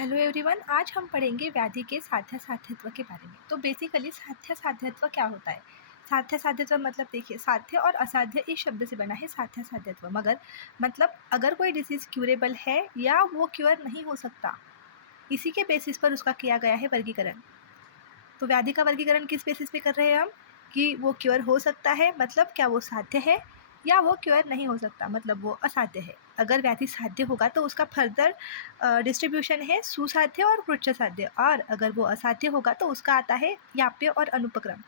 Hello everyone, आज हम पढ़ेंगे व्याधि के साध्य साध्यत्व के बारे में। तो बेसिकली साध्य साध्यत्व क्या होता है? साध्य साध्यत्व मतलब देखिए, साध्य और असाध्य इस शब्द से बना है साध्य साध्यत्व। मगर मतलब अगर कोई डिसीज़ क्यूरेबल है या वो क्योर नहीं हो सकता, इसी के बेसिस पर उसका किया गया है वर्गीकरण। तो व्याधि का वर्गीकरण किस बेसिस पे कर रहे हैं हम? कि वो क्योर हो सकता है, मतलब क्या वो साध्य है, या वो क्योर नहीं हो सकता, मतलब वो असाध्य है। अगर व्याधि साध्य होगा तो उसका फर्दर डिस्ट्रीब्यूशन है सुसाध्य और उच्च साध्य, और अगर वो असाध्य होगा तो उसका आता है याप्य और अनुपक्रम।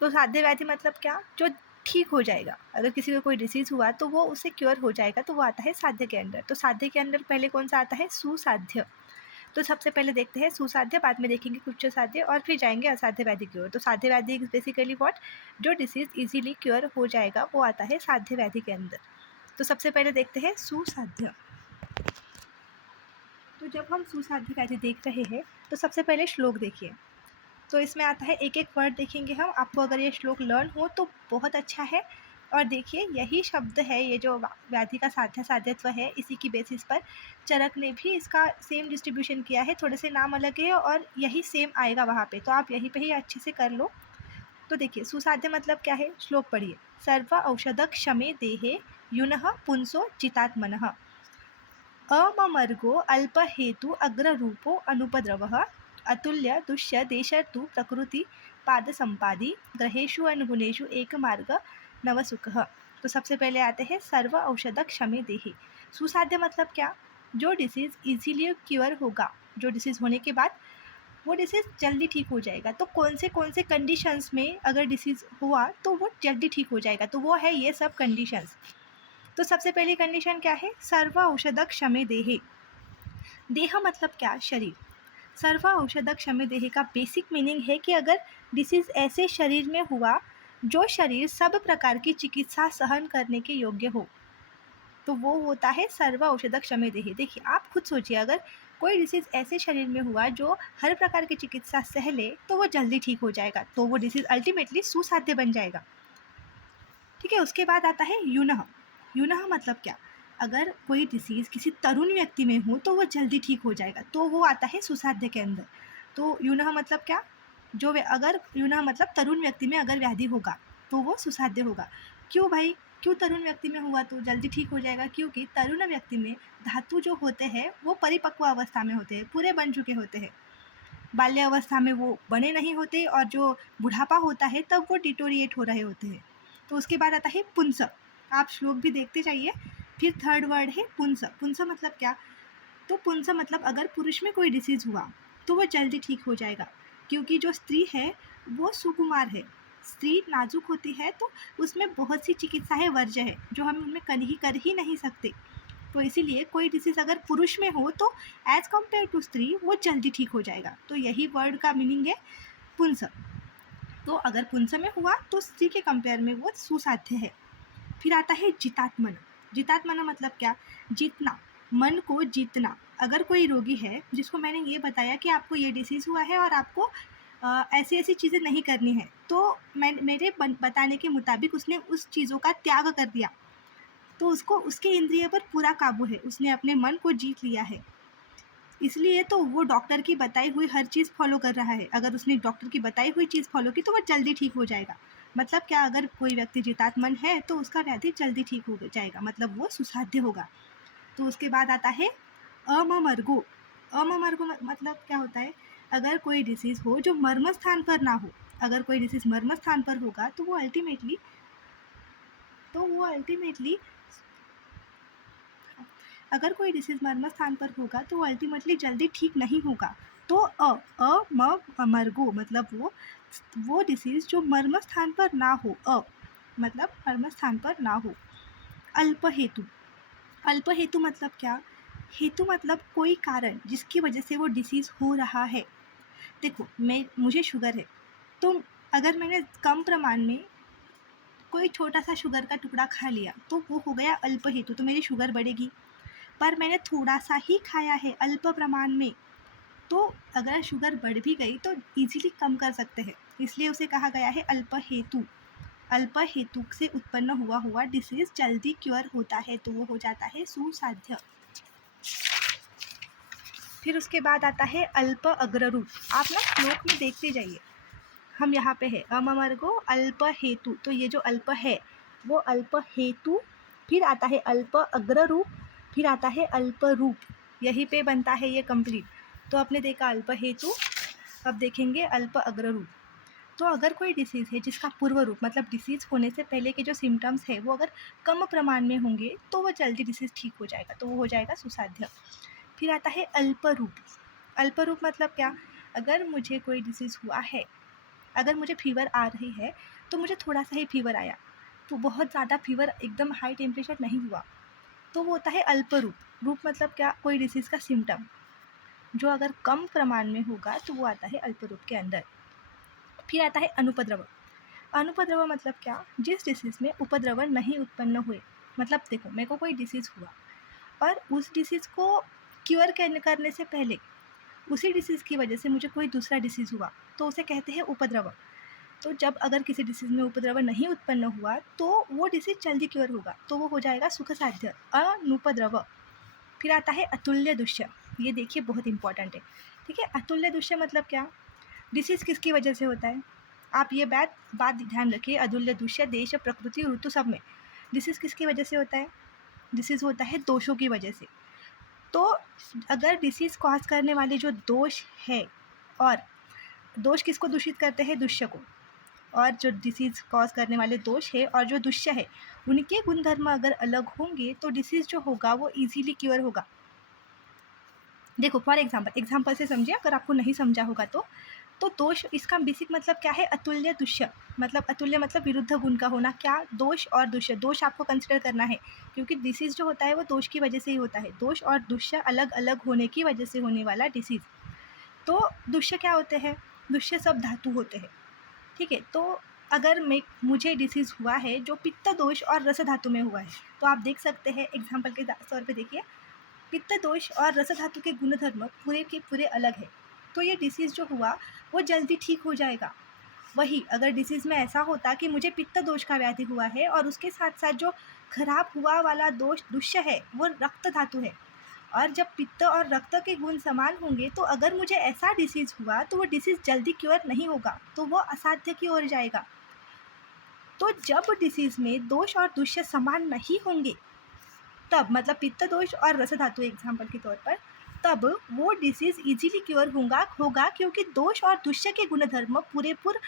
तो साध्य व्याधि मतलब क्या? जो ठीक हो जाएगा। अगर किसी को कोई डिसीज़ हुआ तो वो उससे क्योर हो जाएगा, तो वो आता है साध्य के अंडर। तो साध्य के अंडर पहले कौन सा आता है? सुसाध्य। तो सबसे पहले देखते हैं सुसाध्य, बाद में देखेंगे उच्च साध्य, और फिर जाएंगे असाध्य व्याधि की ओर। तो साध्य व्याधि इज बेसिकली व्हाट? जो डिसीज इजीली क्योर हो जाएगा वो आता है साध्य व्याधि के अंदर। तो सबसे पहले देखते हैं सुसाध्य। तो जब हम सुसाध्य व्याधि देख रहे हैं तो सबसे पहले श्लोक देखिए। तो इसमें आता है, एक एक वर्ड देखेंगे हम। आपको अगर ये श्लोक लर्न हो तो बहुत अच्छा है। और देखिए, यही शब्द है, ये जो व्याधि का साध्य साध्यत्व है, इसी की बेसिस पर चरक ने भी इसका सेम डिस्ट्रीब्यूशन किया है। थोड़े से नाम अलग है और यही सेम आएगा वहाँ पे, तो आप यहीं पे ही अच्छे से कर लो। तो देखिए, सुसाध्य मतलब क्या है? श्लोक पढ़िए। सर्व औषध क्षमे देहे युनः पुंसो जितात्मनः अममर्गो अल्पहेतु अग्ररूपो अनुपद्रवः अतुल्य दुष्य देशर्तु प्रकृति पादसंपादी ग्रहेषु अनुगुणेषु एकमार्ग नवसुखः। तो सबसे पहले आते हैं सर्व औषध क्षमे देहि। सुसाध्य मतलब क्या? जो डिसीज़ इजीली क्योर होगा, जो डिसीज़ होने के बाद वो डिसीज़ जल्दी ठीक हो जाएगा। तो कौन से कंडीशंस में अगर डिसीज़ हुआ तो वो जल्दी ठीक हो जाएगा, तो वो है ये सब कंडीशंस। तो सबसे पहली कंडीशन क्या है? सर्व औषध क्षमे देहि। देह मतलब क्या? शरीर। सर्व औषध क्षमे देहि का बेसिक मीनिंग है कि अगर डिसीज ऐसे शरीर में हुआ जो शरीर सब प्रकार की चिकित्सा सहन करने के योग्य हो, तो वो होता है सर्व औषध क्षमे देहि। देखिए, आप खुद सोचिए, अगर कोई डिसीज ऐसे शरीर में हुआ जो हर प्रकार की चिकित्सा सह ले तो वो जल्दी ठीक हो जाएगा, तो वो डिसीज अल्टीमेटली सुसाध्य बन जाएगा। ठीक है। उसके बाद आता है यूनः। यूनः मतलब क्या? अगर कोई डिसीज़ किसी तरुण व्यक्ति में हो तो वो जल्दी ठीक हो जाएगा, तो वो आता है सुसाध्य के अंदर। तो यूनः मतलब क्या? अगर यूनः मतलब तरुण व्यक्ति में अगर व्याधि होगा तो वो सुसाध्य होगा। क्यों भाई? क्यों तरुण व्यक्ति में हुआ तो जल्दी ठीक हो जाएगा? क्योंकि तरुण व्यक्ति में धातु जो होते हैं वो परिपक्व अवस्था में होते हैं, पूरे बन चुके होते हैं। बाल्य अवस्था में वो बने नहीं होते, और जो बुढ़ापा होता है तब वो डिटोरिएट हो रहे होते हैं। तो उसके बाद आता है पुंस। आप श्लोक भी देखते जाइए। फिर थर्ड वर्ड है पुंस। पुंस मतलब क्या? तो पुंस मतलब अगर पुरुष में कोई डिसीज़ हुआ तो वो जल्दी ठीक हो जाएगा, क्योंकि जो स्त्री है वो सुकुमार है, स्त्री नाजुक होती है, तो उसमें बहुत सी चिकित्साएं वर्ज्य है जो हम उनमें कर ही नहीं सकते। तो इसीलिए कोई डिसीज़ अगर पुरुष में हो तो एज कम्पेयर टू स्त्री वो जल्दी ठीक हो जाएगा। तो यही वर्ड का मीनिंग है पुंस। तो अगर पुंस में हुआ तो स्त्री के कंपेयर में वो सुसाध्य है। फिर आता है जितात्मन। जितात्मन मतलब क्या? जीतना, मन को जीतना। अगर कोई रोगी है जिसको मैंने ये बताया कि आपको ये डिसीज़ हुआ है और आपको ऐसी ऐसी चीज़ें नहीं करनी है, तो मेरे बताने के मुताबिक उसने उस चीज़ों का त्याग कर दिया, तो उसको उसके इंद्रिय पर पूरा काबू है, उसने अपने मन को जीत लिया है। इसलिए तो वो डॉक्टर की बताई हुई हर चीज़ फॉलो कर रहा है। अगर उसने डॉक्टर की बताई हुई चीज़ फॉलो की तो वो जल्दी ठीक हो जाएगा। मतलब क्या? अगर कोई व्यक्ति जितात्मन है तो उसका व्याधि जल्दी ठीक हो जाएगा, मतलब वो सुसाध्य होगा। तो उसके बाद आता है अममर्गो। अममर्गो मतलब क्या होता है? अगर कोई डिसीज़ हो जो मर्म स्थान पर ना हो, अगर कोई डिसीज़ मर्म स्थान पर होगा तो वो अल्टीमेटली अगर कोई डिसीज़ मर्म स्थान पर होगा तो वो अल्टीमेटली जल्दी ठीक नहीं होगा। तो मर्गो मतलब वो डिसीज़ जो मर्म स्थान पर ना हो, मतलब मर्म स्थान पर ना हो। अल्प हेतु। अल्प हेतु मतलब क्या? हेतु मतलब कोई कारण जिसकी वजह से वो डिसीज़ हो रहा है। देखो, मुझे शुगर है, तो अगर मैंने कम प्रमाण में कोई छोटा सा शुगर का टुकड़ा खा लिया तो वो हो गया अल्प हेतु, तो मेरी शुगर बढ़ेगी। पर मैंने थोड़ा सा ही खाया है अल्प प्रमाण में, तो अगर शुगर बढ़ भी गई तो इजीली कम कर सकते हैं, इसलिए उसे कहा गया है अल्प हेतु। अल्प हेतु से उत्पन्न हुआ डिसीज जल्दी क्योर होता है तो वो हो जाता है सुसाध्य। फिर उसके बाद आता है अल्प अग्र रूप। आप ना श्लोक में देखते जाइए, हम यहाँ पे है अमर्गो अल्प हेतु, तो ये जो अल्प है वो अल्प हेतु, फिर आता है अल्प अग्र रूप, फिर आता है अल्प रूप, यहीं पे बनता है ये कंप्लीट। तो आपने देखा अल्प हेतु, अब देखेंगे अल्प अग्र रूप। तो अगर कोई डिसीज़ है जिसका पूर्व रूप मतलब डिसीज़ होने से पहले के जो सिम्टम्स है वो अगर कम प्रमाण में होंगे तो वो जल्दी डिसीज़ ठीक हो जाएगा, तो वो हो जाएगा सुसाध्य। फिर आता है अल्प रूप। अल्प रूप मतलब क्या, अगर मुझे कोई डिसीज़ हुआ है, अगर मुझे फीवर आ रही है तो मुझे थोड़ा सा ही फीवर आया, तो बहुत ज़्यादा फीवर एकदम हाई टेम्परेचर नहीं हुआ, तो वो होता है अल्प रूप। रूप मतलब क्या, कोई डिसीज़ का सिम्टम जो अगर कम प्रमाण में होगा तो वो आता है अल्प रूप के अंदर। फिर आता है अनुपद्रव। अनुपद्रव मतलब क्या, जिस डिसीज़ में उपद्रव नहीं उत्पन्न हुए। मतलब देखो, मेरे को कोई डिसीज़ हुआ और उस डिसीज़ को क्योर करने से पहले उसी डिसीज़ की वजह से मुझे कोई दूसरा डिसीज़ हुआ, तो उसे कहते हैं उपद्रव। तो जब अगर किसी डिसीज़ में उपद्रव नहीं उत्पन्न हुआ तो वो डिसीज़ जल्दी क्योर होगा, तो वो हो जाएगा सुख साध्य, अनुपद्रव। फिर आता है अतुल्य दुष्य। ये देखिए बहुत इंपॉर्टेंट है, ठीक है। अतुल्य दुष्य मतलब क्या, डिसीज़ किसकी वजह से होता है, आप ये बात ध्यान रखिए। अतुल्य दुष्य देश प्रकृति ऋतु सब में डिसीज़ किसकी वजह से होता है, डिसीज़ होता है दोषों की वजह से। तो अगर डिसीज़ कॉज करने वाले जो दोष है, और दोष किसको दूषित करते हैं, दुष्य को, और जो डिसीज़ कॉज करने वाले दोष है और जो दुष्य है उनके गुणधर्म अगर अलग होंगे तो डिसीज़ जो होगा वो इजीली क्योर होगा। देखो फॉर एग्जांपल से समझिए, अगर आपको नहीं समझा होगा तो दोष, इसका बेसिक मतलब क्या है, अतुल्य दुष्य। मतलब अतुल्य मतलब विरुद्ध गुण का होना, क्या, दोष और दुष्य। दोष आपको कंसिडर करना है क्योंकि डिसीज़ जो होता है वो दोष की वजह से ही होता है, दोष और दुष्य अलग अलग होने की वजह से होने वाला डिसीज़। तो दुष्य क्या होते हैं, दुष्य सब धातु होते हैं, ठीक है। तो अगर मुझे डिसीज़ हुआ है जो पित्त दोष और रस धातु में हुआ है, तो आप देख सकते हैं एग्जाम्पल के तौर पे देखिए, पित्त दोष और रस धातु के गुणधर्म पूरे के पूरे अलग है, तो ये डिसीज़ जो हुआ वो जल्दी ठीक हो जाएगा। वही अगर डिसीज़ में ऐसा होता कि मुझे पित्त दोष का व्याधि हुआ है और उसके साथ साथ जो खराब हुआ वाला दोष दुष्य है वो रक्त धातु है, और जब पित्त और रक्त के गुण समान होंगे तो अगर मुझे ऐसा डिसीज़ हुआ तो वो डिसीज़ जल्दी क्योर नहीं होगा, तो वो असाध्य की ओर जाएगा। तो जब डिसीज़ में दोष और दुष्य समान नहीं होंगे तब, मतलब पित्त दोष और रस धातु एग्जाम्पल के तौर पर, तब वो डिसीज़ इजीली क्योर होगा क्योंकि दोष और दुष्य के गुणधर्म पूरेपूर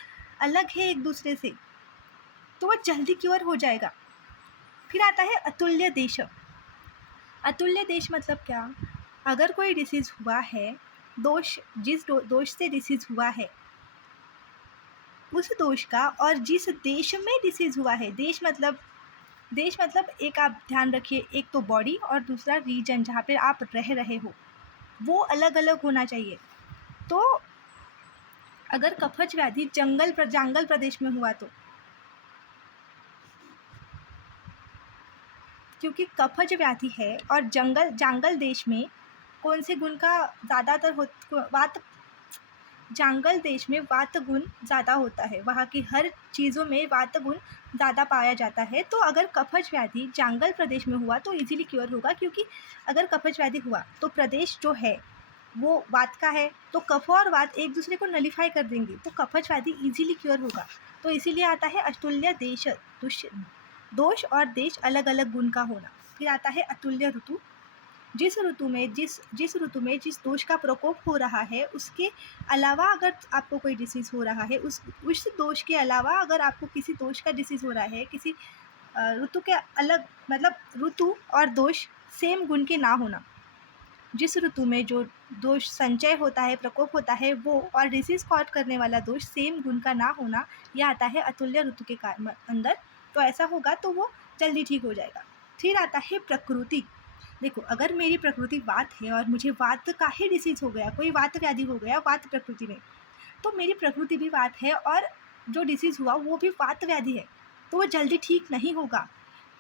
अलग है एक दूसरे से, तो वो जल्दी क्योर हो जाएगा। फिर आता है अतुल्य देश। अतुल्य देश मतलब क्या, अगर कोई डिसीज़ हुआ है, जिस दोष से डिसीज़ हुआ है उस दोष का, और जिस देश में डिसीज़ हुआ है, देश मतलब एक आप ध्यान रखिए, एक तो बॉडी और दूसरा रीजन जहाँ पे आप रह रहे हो, वो अलग अलग होना चाहिए। तो अगर कफज व्याधि जंगल प्रदेश में हुआ, तो क्योंकि कफज व्याधि है और जंगल देश में कौन से गुण का ज़्यादातर जंगल देश में वात गुण ज़्यादा होता है, वहाँ की हर चीज़ों में वात गुण ज़्यादा पाया जाता है। तो अगर कफज व्याधि जंगल प्रदेश में हुआ तो इजीली क्योर होगा, क्योंकि अगर कफज व्याधि हुआ तो प्रदेश जो है वो वात का है, तो कफ और वात एक दूसरे को नलीफाई कर देंगे, तो कफज व्याधि इजीली क्योर होगा। तो इसीलिए आता है अतुल्य देश, दोष और देश अलग अलग गुण का होना। फिर आता है अतुल्य ऋतु। जिस ऋतु में जिस दोष का प्रकोप हो रहा है उसके अलावा अगर आपको कोई डिसीज़ हो रहा है, उस दोष के अलावा अगर आपको किसी दोष का डिसीज़ हो रहा है, किसी ऋतु के अलग, मतलब ऋतु और दोष सेम गुण के ना होना, जिस ऋतु में जो दोष संचय होता है, प्रकोप होता है, वो और डिसीज़ कॉज करने वाला दोष सेम गुण का ना होना, यह आता है अतुल्य ऋतु के अंदर। तो ऐसा होगा तो वो जल्दी ठीक हो जाएगा। फिर आता है प्रकृति। देखो, अगर मेरी प्रकृति वात है और मुझे वात का ही डिसीज़ हो गया, कोई वात व्याधि हो गया वात प्रकृति में, तो मेरी प्रकृति भी वात है और जो डिसीज़ हुआ वो भी वात व्याधि है, तो वो जल्दी ठीक नहीं होगा।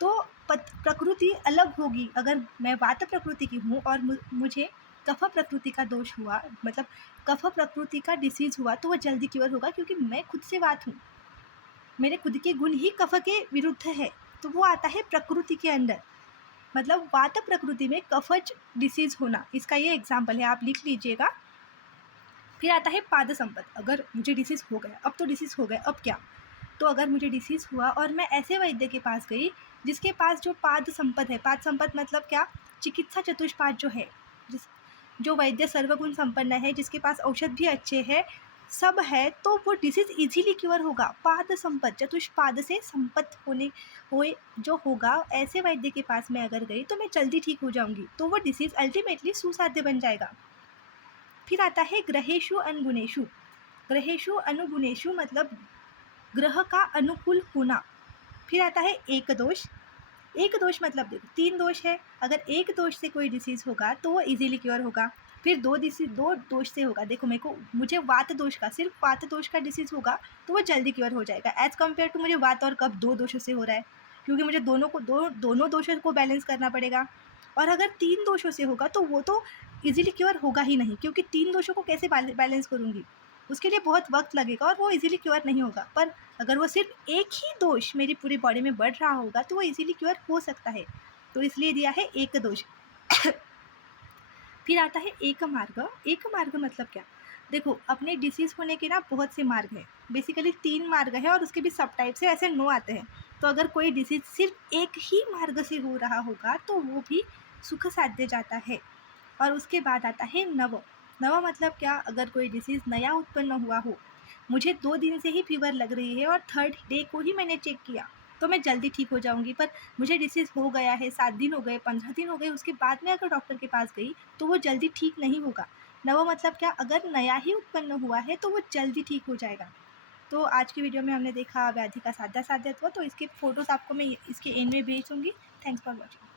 तो प्रकृति अलग होगी। अगर मैं वात प्रकृति की हूँ और मुझे कफ प्रकृति का दोष हुआ, मतलब कफ प्रकृति का डिसीज़ हुआ, तो वो जल्दी क्योर होगा क्योंकि मैं खुद से वात हूँ, मेरे खुद के गुण ही कफ के विरुद्ध है, तो वो आता है प्रकृति के अंदर। मतलब वात प्रकृति में कफज डिसीज होना, इसका ये एग्जाम्पल है, आप लिख लीजिएगा। फिर आता है पाद संपत, अगर मुझे डिसीज़ हो गया, अब तो डिसीज़ हो गया, अब क्या? तो अगर मुझे डिसीज़ हुआ और मैं ऐसे वैद्य के पास गई जिसके पास जो पाद संपत है, पाद संपत मतलब क्या? चिकित्सा चतुष्पाद जो है, जिस जो वैद्य सर्वगुण संपन्न है, जिसके पास औषध भी अच्छे हैं, सब है, तो वो डिसीज़ इजीली क्योर होगा। पाद संपत, चतुष्पाद से संपत होए जो होगा, ऐसे वैद्य के पास मैं अगर गई तो मैं जल्दी ठीक हो जाऊंगी, तो वो डिसीज़ अल्टीमेटली सुसाध्य बन जाएगा। फिर आता है ग्रहेषु अनुगुणेषु। ग्रहेषु अनुगुणेषु मतलब ग्रह का अनुकूल होना। फिर आता है एक दोष। एक दोष मतलब देखो 3 दोष है, अगर एक दोष से कोई डिसीज़ होगा तो वो इजीली क्योर होगा। फिर दो दोष से होगा, देखो मुझे वात दोष का, सिर्फ वात दोष का डिसीज़ होगा तो वो जल्दी क्योर हो जाएगा, एज़ कम्पेयर टू मुझे वात और कफ 2 दोषों से हो रहा है, क्योंकि मुझे दोनों दोषों को बैलेंस करना पड़ेगा। और अगर 3 दोषों से होगा तो वो तो इजीली क्योर होगा ही नहीं, क्योंकि 3 दोषों को कैसे बैलेंस करूँगी, उसके लिए बहुत वक्त लगेगा और वो इजीली क्योर नहीं होगा। पर अगर वो सिर्फ एक ही दोष मेरी पूरी बॉडी में बढ़ रहा होगा तो वो इजीली क्योर हो सकता है, तो इसलिए दिया है एक दोष। फिर आता है एक मार्ग। एक मार्ग मतलब क्या? देखो अपने डिसीज़ होने के ना बहुत से मार्ग हैं, बेसिकली 3 मार्ग है और उसके भी सब टाइप से ऐसे 9 आते हैं। तो अगर कोई डिसीज़ सिर्फ एक ही मार्ग से हो रहा होगा तो वो भी सुख साध्य जाता है। और उसके बाद आता है नव। नव मतलब क्या? अगर कोई डिसीज़ नया उत्पन्न हुआ हो, मुझे 2 दिन से ही फीवर लग रही है और 3rd डे को ही मैंने चेक किया, तो मैं जल्दी ठीक हो जाऊँगी। पर मुझे डिसीज़ हो गया है, 7 दिन हो गए, 15 दिन हो गए, उसके बाद मैं अगर डॉक्टर के पास गई तो वो जल्दी ठीक नहीं होगा। नवा मतलब क्या? अगर नया ही उत्पन्न हुआ है तो वो जल्दी ठीक हो जाएगा। तो आज की वीडियो में हमने देखा व्याधि का साध्या साध्यत्व, तो इसके फ़ोटोज़ आपको मैं इसके एंड में भेज दूँगी। Thanks for watching.